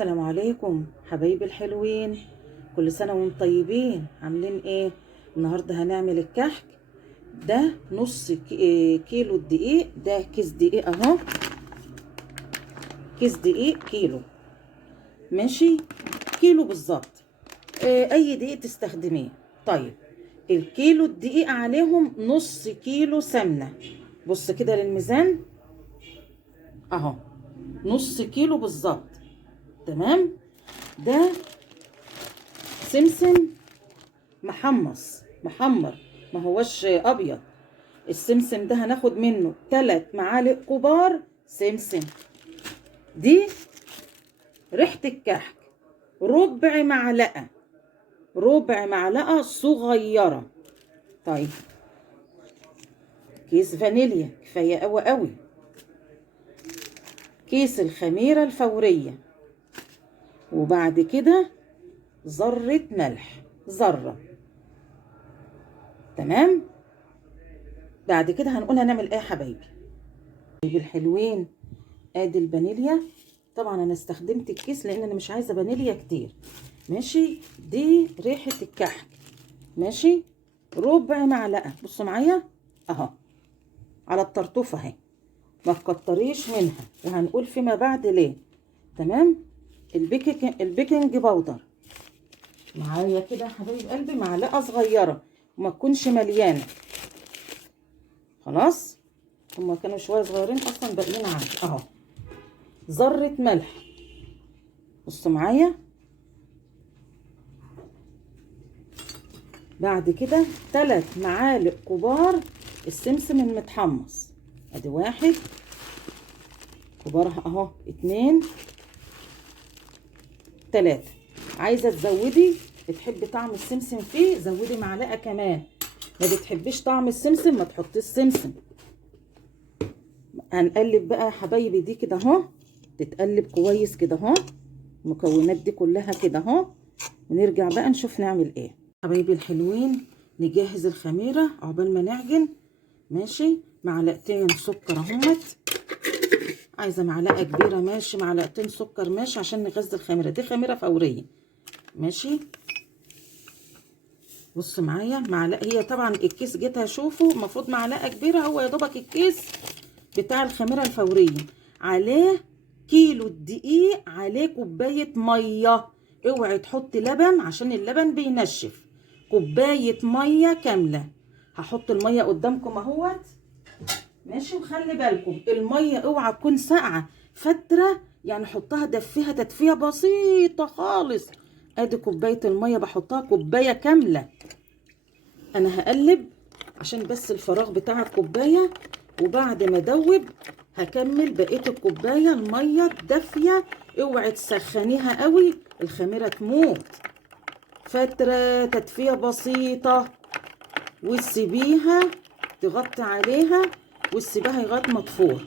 السلام عليكم حبايبي الحلوين، كل سنة وانتم طيبين. عاملين ايه؟ النهاردة هنعمل الكحك ده. نص كيلو الدقيق ده، كيس دقيق اهو، كيس دقيق كيلو، ماشي، كيلو بالظبط. اي دقيق تستخدميه. طيب الكيلو الدقيق عليهم نص كيلو سمنة. بص كده للميزان اهو، نص كيلو بالظبط. تمام. ده سمسم محمر، ما هوش ابيض. السمسم ده هناخد منه 3 معالق كبار سمسم. دي ريحة الكحك ربع معلقة صغيرة. طيب كيس فانيليا كفاية قوي قوي. كيس الخميرة الفورية، وبعد كده ذرة ملح، ذرة. تمام. بعد كده هنقول هنعمل ايه يا حبايبي الحلوين. ادي الفانيليا. طبعا انا استخدمت الكيس لان انا مش عايزه فانيليا كتير. ماشي، دي ريحه الكحك. ماشي، ربع معلقه. بصوا معايا اهو على الطرطوفه اهي، ما تكتريش منها، وهنقول فيما بعد ليه. تمام. البيكنج باودر معايا كده يا حبايب قلبي، معلقه صغيره وما تكونش مليانه. خلاص، هما كانوا شويه صغيرين اصلا باقيين عندي اهو. ذره ملح. بصوا معايا. بعد كده 3 معالق كبار السمسم المتحمص. ادي 1 كبار اهو، 2 3. عايزه تزودي، بتحبي طعم السمسم فيه زودي معلقه كمان. ما بتحبيش طعم السمسم ما تحطيش سمسم. هنقلب بقى يا حبايبي دي كده اهو، تتقلب كويس كده اهو، المكونات دي كلها كده اهو، ونرجع بقى نشوف نعمل ايه. حبايبي الحلوين، نجهز الخميره عقبال ما نعجن. ماشي، معلقتين سكر اهمت. عايزه معلقه كبيره ماشي، معلقتين سكر ماشي، عشان نغذي الخميره دي خميره فوريه. ماشي. بص معايا، معلقه هي طبعا الكيس جيت اشوفه المفروض معلقه كبيره، هو يا دوبك الكيس بتاع الخميره الفوريه عليه كيلو الدقيق، عليه كوبايه ميه. اوعي تحطي لبن عشان اللبن بينشف. كوبايه ميه كامله. هحط الميه قدامكم اهوت. ماشي، وخلي بالكم الميه اوعى تكون ساقعه فتره، يعني حطها دفيها تدفيه بسيطه خالص. ادي كوبايه الميه بحطها كوبايه كامله. انا هقلب عشان بس الفراغ بتاع الكوبايه، وبعد ما ادوب هكمل بقيه الكوبايه الميه دافيه. اوعي تسخنيها قوي الخميره تموت. فتره تدفيه بسيطه، وتسيبيها تغطي عليها وتسيبها لغايه ما تفور.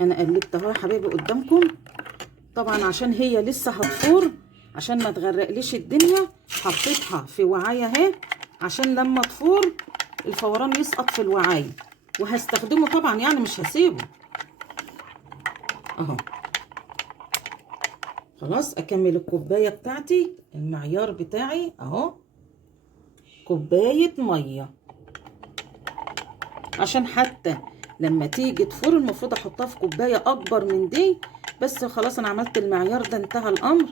انا قلبت اهو يا حبايبي قدامكم. طبعا عشان هي لسه هتفور، عشان ما تغرقليش الدنيا، حطيتها في وعايه اهي عشان لما تفور الفوران يسقط في الوعايه. وهستخدمه طبعا، يعني مش هسيبه اهو. خلاص، اكمل الكوبايه بتاعتي المعيار بتاعي اهو، كوبايه ميه، عشان حتى لما تيجي تفور المفروض احطها في كوبايه اكبر من دي. بس خلاص انا عملت المعيار ده، انتهى الامر.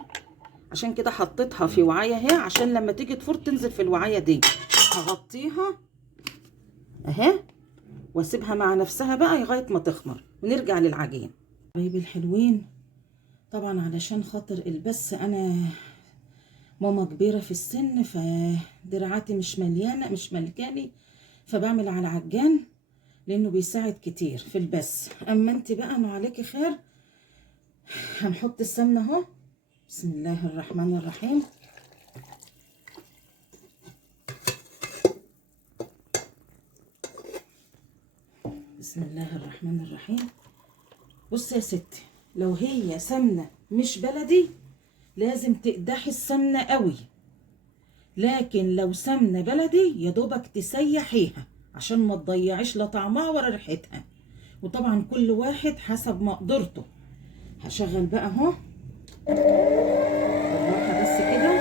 عشان كده حطيتها في وعايه اهي، عشان لما تيجي تفور تنزل في الوعايه دي. هغطيها اهي واسيبها مع نفسها بقى لغايه ما تخمر، ونرجع للعجين. حبايبي الحلوين، طبعا علشان خاطر البس انا ماما كبيره في السن، فدراعاتي مش ملكاني، فبعمل على عجان لانه بيساعد كتير في البس. اما انت بقى انه عليكي خير. هنحط السمنه اهو. بسم الله الرحمن الرحيم. بسم الله الرحمن الرحيم. بص يا ستي، لو هي سمنه مش بلدي لازم تقدحي السمنه قوي، لكن لو سمنه بلدي يا دوبك تسيحيها عشان ما تضيعيش لا طعمها ولا ريحتها. وطبعا كل واحد حسب مقدرته. هشغل بقى اهو بالراحه بس كده.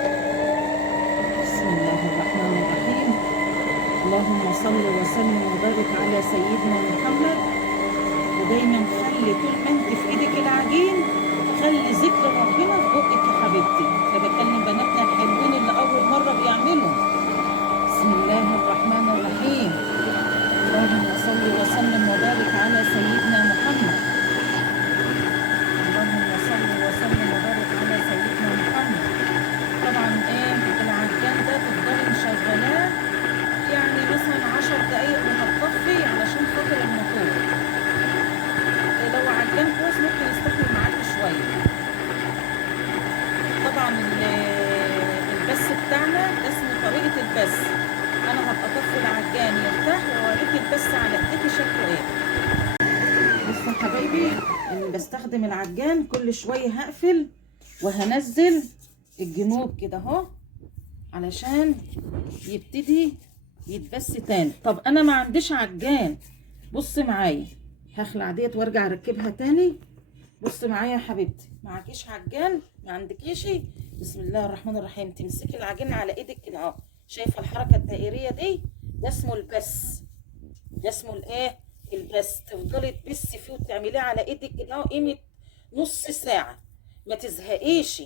بسم الله الرحمن الرحيم. اللهم صل وسلم وبارك على سيدنا محمد. ودايما خلي طول ما انت في ايدك العجين خلي ذكر ربنا في بقك يا حبيبتي. فبكلم بناتنا الحلوين اللي اول مره بيعملوا. بسم الله الرحمن الرحيم. اللهم صل وسلم وبارك على سيدنا محمد. اللهم صل وسلم وبارك على سيدنا محمد. طبعا العجان ده تفضلي مشغلاه يعني مثلا 10 دقايق وهتطفي علشان خاطر الموتور. لو عجان كويس ممكن يستحمل معاكي شويه. طبعا البس بتاعنا ده اسمه طريقه البس. انا هبقى اطفي العجان يرتاح واوريكي البس على ايديكي شكله ايه. بصوا يا حبايبي اللي بستخدم العجان كل شويه هقفل وهنزل الجنوب كده اهو علشان يبتدي يتبس تاني. طب انا ما عنديش عجان، بص معايا هخلع ديت وارجع اركبها تاني. بص معايا يا حبيبتي، معكيش عجان ما عندكيش، بسم الله الرحمن الرحيم تمسكي العجين على ايدك كده اهو. شايفه الحركه الدائريه دي؟ ده اسمه البس. ده اسمه الايه؟ البس. تفضلي تبسي فيه وتعمليه على ايدك كده اهو قيمه نص ساعه ما تزهقيش.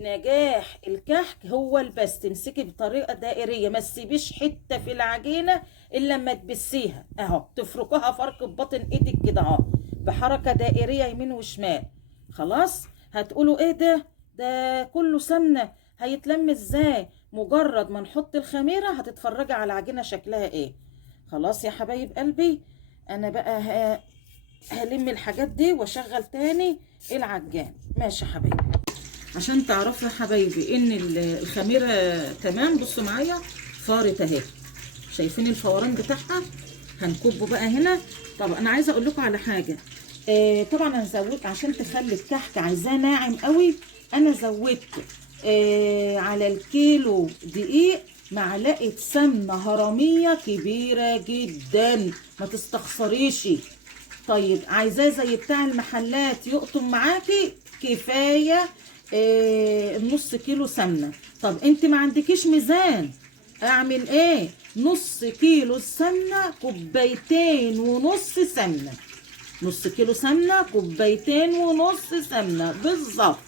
نجاح الكحك هو البس. تمسكي بطريقه دائريه ما تسيبيش حته في العجينه الا لما تبسيها اهو. تفركوها فرك ببطن ايدك كده اهو بحركه دائريه يمين وشمال. خلاص هتقولوا ايه ده كله سمنه هيتلم ازاي؟ مجرد ما نحط الخميره هتتفرجي على العجينه شكلها ايه. خلاص يا حبايب قلبي انا بقى هلم الحاجات دي واشغل تاني العجان. ماشي يا حبايبي عشان تعرفوا يا حبايبي ان الخميره تمام. بصوا معايا فارت اهي، شايفين الفوران بتاعها؟ هنكبه بقى هنا. طب انا عايزه اقول لكم على حاجه. طبعا انا زودت عشان تخلي الكحك عايزاه ناعم قوي. انا زودت على الكيلو دقيق معلقه سمنه هرميه كبيره جدا، ما تستخسريش. طيب عايزاه زي بتاع المحلات يقطم معاكي؟ كفايه نص كيلو سمنه. طب انت ما عندكيش ميزان، اعمل ايه؟ نص كيلو السمنه كوبايتين ونص سمنه. نص كيلو سمنه كوبايتين ونص سمنه بالظبط.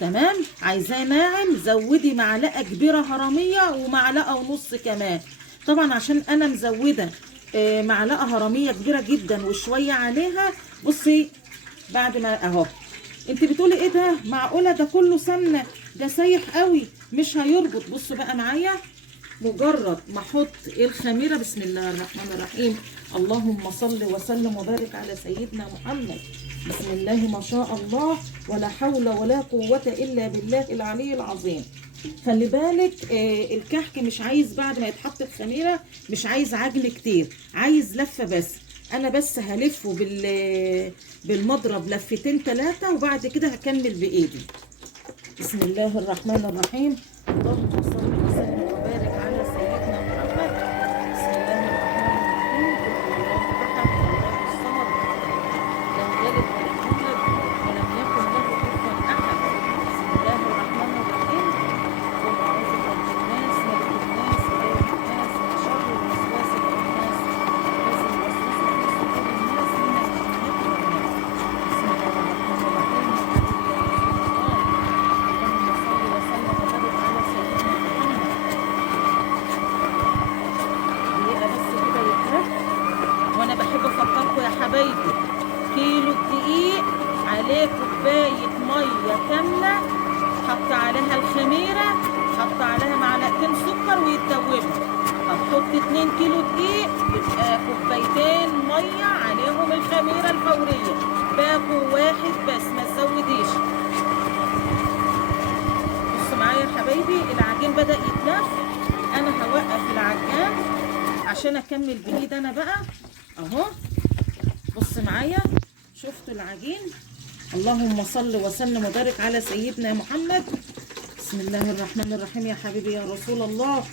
تمام. عايزاه ناعم زودي معلقه كبيره هرميه ومعلقه ونص كمان. طبعا عشان انا مزوده معلقه هرميه كبيره جدا وشويه عليها. بصي بعد ما اهو انت بتقولي ايه ده؟ معقوله ده كله سمنه؟ ده سايح قوي مش هيربط. بصوا بقى معايا مجرد ما احط الخميره. بسم الله الرحمن الرحيم. اللهم صل وسلم وبارك على سيدنا محمد. بسم الله ما شاء الله ولا حول ولا قوه الا بالله العلي العظيم. خلي بالك الكحك مش عايز بعد ما يتحط الخميره مش عايز عجن كتير، عايز لفه بس. انا بس هلفه بالمضرب لفتين 3 وبعد كده هكمل بايدي. بسم الله الرحمن الرحيم. اللهم صل وسلم وبارك على سيدنا محمد. بسم الله الرحمن الرحيم. الله احد الله الصمد لم يلد ولم يولد ولم يكن له كفوا احد. بسم الله الرحمن الرحيم. قل اعوذ برب الناس ملك الناس اله الناس من شر الوسواس الخناس الذي يوسوس في صدور الناس من الجنة والناس. بسم الله الرحمن الرحيم. وانا بحب افكركم يا حبايبي كيلو الدقيق عليه كوبايه ميه كامله، حط عليها الخميره، حط عليها معلقتين سكر ويتدوبوا. هتحط 2 كيلو دقيق يبقى كوبايتين ميه عليهم الخميره الفوريه، باكو واحد بس ما تزوديش. بصوا معايا يا حبايبي العجين بدأ يتلف. انا هوقف العجان عشان اكمل بايد انا بقى اهو. بص معايا شفتوا العجين؟ اللهم صل وسلم وبارك على سيدنا محمد. بسم الله الرحمن الرحيم يا حبيبي يا رسول الله.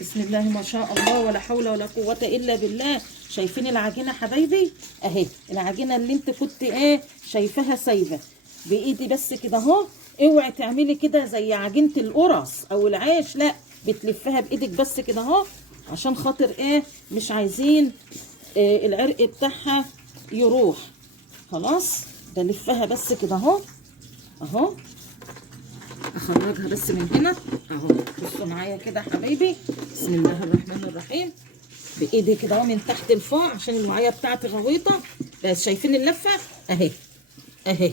بسم الله ما شاء الله ولا حول ولا قوة الا بالله. شايفين العجينه حبايبي اهي، العجينه اللي انت كنت ايه شايفاها سايبه بايدي بس كده اهو. اوعي تعملي كده زي عجينه القرص او العيش، لا بتلفها بايدك بس كده اهو، عشان خاطر ايه مش عايزين العرق بتاعها يروح. خلاص بلفها بس كده اهو اهو. اخرجها بس من هنا اهو. بصوا معايا كده يا حبايبي، بسم الله الرحمن الرحيم. بايدي كده اهو من تحت لفوق عشان الوعيه بتاعتي غويطه. بس شايفين اللفه اهي اهي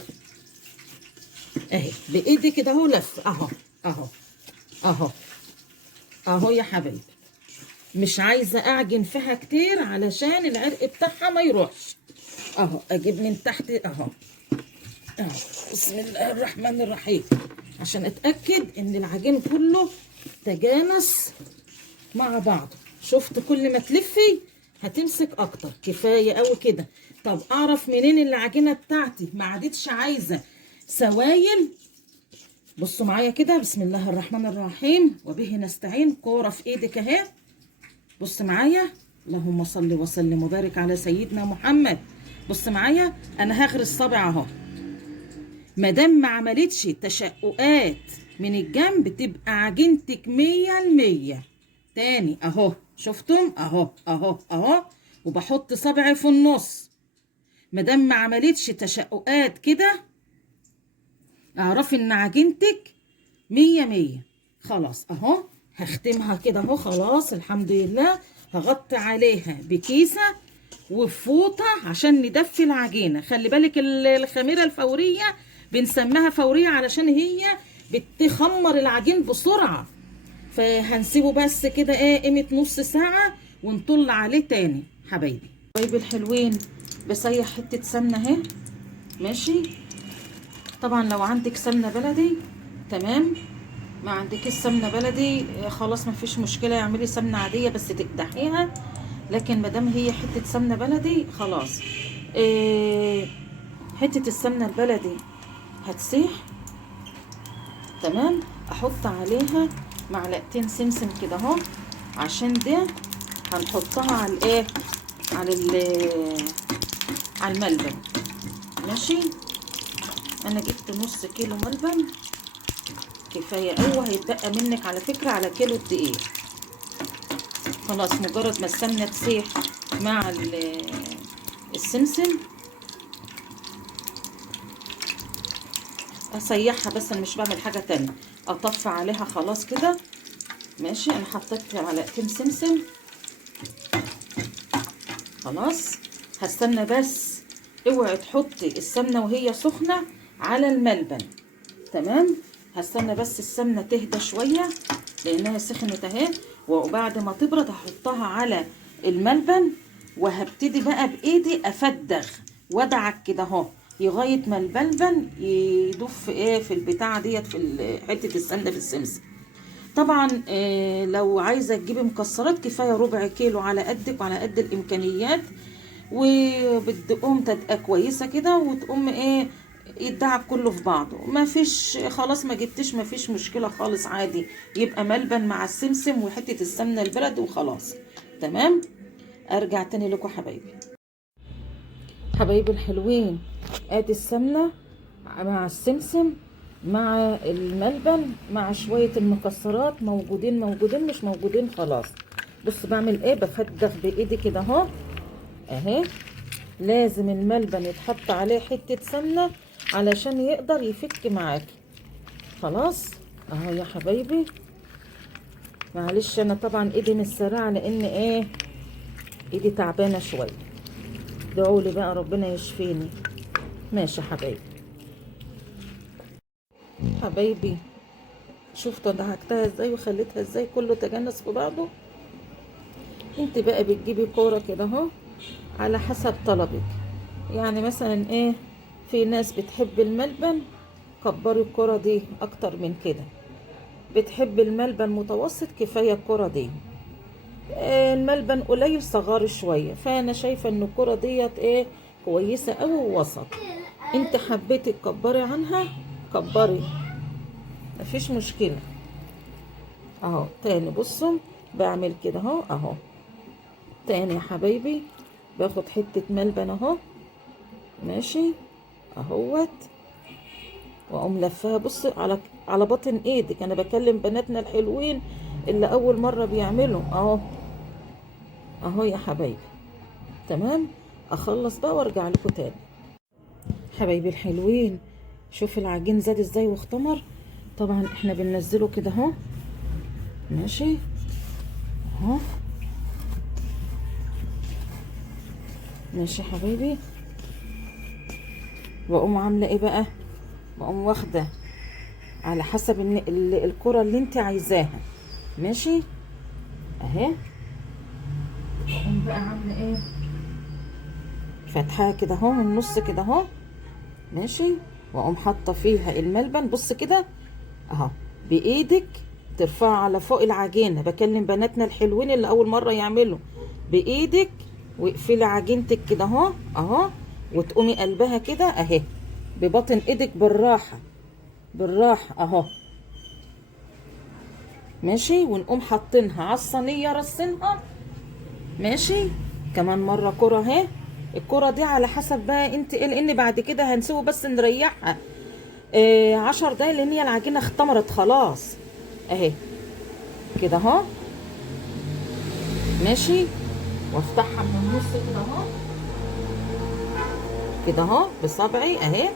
اهي، بايدي كده اهو لف اهو اهو اهو اهو يا حبايبي. مش عايزه اعجن فيها كتير علشان العرق بتاعها ما يروحش اهو. اجيب من تحت اهو اهو، بسم الله الرحمن الرحيم، عشان اتاكد ان العجين كله تجانس مع بعضه. شفت كل ما تلفي هتمسك اكتر. كفايه قوي كده. طب اعرف منين العجينه بتاعتي ما عادتش عايزه سوايل؟ بصوا معايا كده، بسم الله الرحمن الرحيم وبه نستعين. كوره في ايدك اهي، بص معايا، اللهم صل وسلم وبارك على سيدنا محمد. بص معايا، انا هغرس صابع اهو. ما دام ما عملتش تشققات من الجنب تبقى عجينتك 100%. تاني اهو، شفتم اهو اهو اهو، وبحط صبعي في النص. ما دام ما عملتش تشققات كده اعرفي ان عجينتك 100%. خلاص اهو، هختمها كده اهو. خلاص الحمد لله. هغطي عليها بكيسه وفوطه عشان ندفي العجينه. خلي بالك الخميره الفوريه بنسميها فوريه علشان هي بتخمر العجين بسرعه. فهنسيبه بس كده ايه قيمه نص ساعه ونطل عليه تاني حبايبي. حبايبي الحلوين، بسيح حته سمنه اهي. ماشي، طبعا لو عندك سمنه بلدي تمام، ما عندكيش سمنه بلدي خلاص مفيش مشكله، اعملي سمنه عاديه بس تقدحيها. لكن ما دام هي حته سمنه بلدي خلاص. حته السمنه البلدي هتسيح تمام. احط عليها معلقتين سمسم كده اهو، عشان ده هنحطها على الايه، على الملبن. ماشي، انا جبت نص كيلو ملبن كفايه قوي. هيتبقى منك على فكره على كيلو دقيق. خلاص مجرد ما السمنه تسيح مع السمسم اسيحها بس، انا مش بعمل حاجه تانية. اطفي عليها خلاص كده. ماشي، انا حطيت معلقتين سمسم. خلاص هستنى بس. اوعي تحطي السمنه وهي سخنه على الملبن تمام. هستنى بس السمنه تهدى شويه لانها سخنت اهي، وبعد ما تبرد هحطها على الملبن وهبتدي بقى بايدي افدغ وادعك كده اهو لغايه ما الملبن يدوب في ايه، في البتاعه ديت، في حته السمنه في السمسم. طبعا لو عايزه تجيبي مكسرات كفايه ربع كيلو على قدك وعلى قد الامكانيات، وبتدقهم تدقه كويسه كده وتقوم ايه يدعك كله في بعضه. ما فيش خلاص ما جبتش ما فيش مشكله خالص عادي، يبقى ملبن مع السمسم وحته السمنه البلد وخلاص تمام. ارجع تاني لكم حبايبي. حبايبي الحلوين، ادي السمنه مع السمسم مع الملبن مع شويه المكسرات، موجودين مش موجودين خلاص. بص بعمل ايه، بفدغ بايدي كده اهو اهي. لازم الملبن يتحط عليه حته سمنه علشان يقدر يفك معاكي. خلاص اهو يا حبايبي. معلش انا طبعا ايدي مش سريعه لان ايه ايدي تعبانه شويه. ادعولي بقى ربنا يشفيني. ماشي حبايبي. حبايبي شفتوا دعكتها ازاي وخليتها ازاي كله تجانس في بعضه. انت بقى بتجيبي كوره كده اهو على حسب طلبك. يعني مثلا ايه، في ناس بتحب الملبن كبري الكرة دي اكتر من كده، بتحب الملبن متوسط كفاية الكرة دي. الملبن قليل صغار شوية، فانا شايفة ان الكرة ديت ايه كويسة اوي ووسط. انت حبيتي تكبري عنها كبري مفيش مشكلة. اهو تاني بصوا بعمل كده اهو اهو تاني يا حبايبي. باخد حتة ملبن اهو، ماشي اهوت، واقوم لفاها. بص على باطن ايدك، انا بكلم بناتنا الحلوين اللي اول مرة بيعملوا اهو. اهو يا حبايبي، تمام. اخلص بقى وارجع لكم تاني. حبايبي الحلوين، شوف العجين زاد ازاي واختمر. طبعا احنا بننزله كده اهو، ماشي اهو، ماشي حبايبي. واقوم عامله ايه بقى، واقوم واخده على حسب الكره اللي انت عايزاها، ماشي اهي. واقوم بقى عامله ايه، فاتحاها كده اهو من النص كده اهو، ماشي. واقوم حاطه فيها الملبن، بص كده اهو، بايدك ترفعها على فوق العجينه. بكلم بناتنا الحلوين اللي اول مره يعملوا. بايدك واقفلي عجينتك كده اهو اهو، وتقومي قلبها كده اهي بباطن ايدك بالراحه بالراحه اهو، ماشي. ونقوم حاطينها على الصينيه رصينها، ماشي. كمان مره كره اهي. الكره دي على حسب بقى انت ايه، لان بعد كده هنسيبه بس نريحها 10 دقايق، لان هي العجينه اختمرت خلاص اهي كده اهو، ماشي. وافتحها من النص كده اهو، كده اهو بصبعي اهي،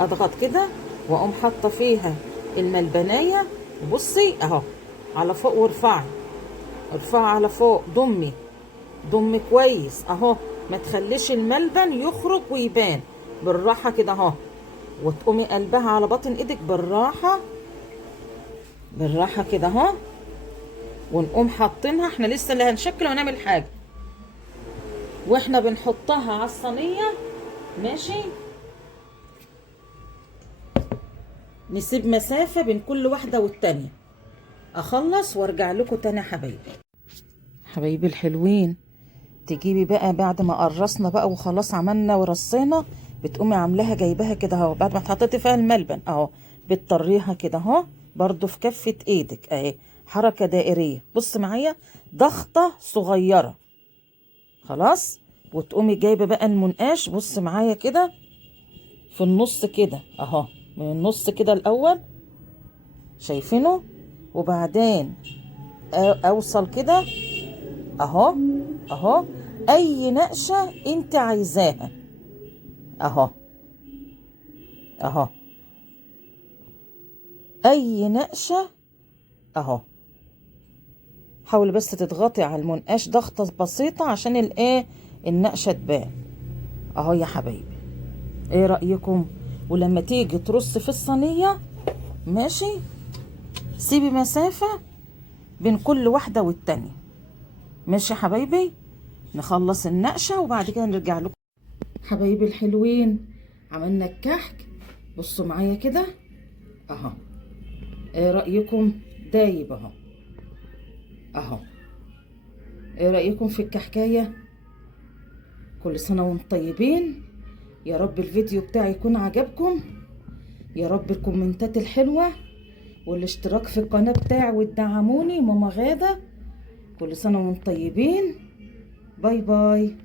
اضغط كده واقوم حاطه فيها الملبنايه. بصي اهو على فوق، وارفعي ارفعي على فوق، ضمي كويس اهو، ما تخليش الملبن يخرج ويبان. بالراحه كده اهو، وتقومي قلبها على باطن ايدك بالراحه بالراحه كده اهو. ونقوم حاطينها، احنا لسه اللي هنشكل ونعمل حاجه، واحنا بنحطها على الصينيه، ماشي. نسيب مسافه بين كل واحده والتانيه. اخلص وارجع لكم تاني يا حبايبي. حبايبي الحلوين، تجيبي بقى بعد ما قرصنا بقى وخلاص عملنا ورصينا، بتقومي عاملاها جايباها كده اهو، بعد ما حطيتي فيها الملبن اهو، بتطريها كده اهو برضو في كفه ايدك اهي، حركه دائريه. بص معايا، ضغطه صغيره خلاص. وتقومي جايبه بقى المنقاش، بص معايا كده في النص كده اهو، من النص كده الاول، شايفينه؟ وبعدين اوصل كده اهو اهو، اي نقشه انت عايزاها اهو اهو، اي نقشه اهو. حاولي بس تضغطي على المنقاش ضغطه بسيطه عشان الايه، النقشه تبان اهو يا حبايبي. ايه رايكم؟ ولما تيجي ترص في الصينيه، ماشي، سيبي مسافه بين كل واحده والتانيه، ماشي يا حبايبي. نخلص النقشه وبعد كده نرجع لكم. حبايبي الحلوين، عملنا الكحك، بصوا معايا كده اهو. ايه رأيكم؟ دايب اهو اهو. ايه رأيكم في الكحكاية؟ كل سنة وانتم طيبين. يا رب الفيديو بتاعي يكون عجبكم، يا رب الكومنتات الحلوة والاشتراك في القناة بتاعي وتدعموني. ماما غادة، كل سنة وانتم طيبين. باي باي.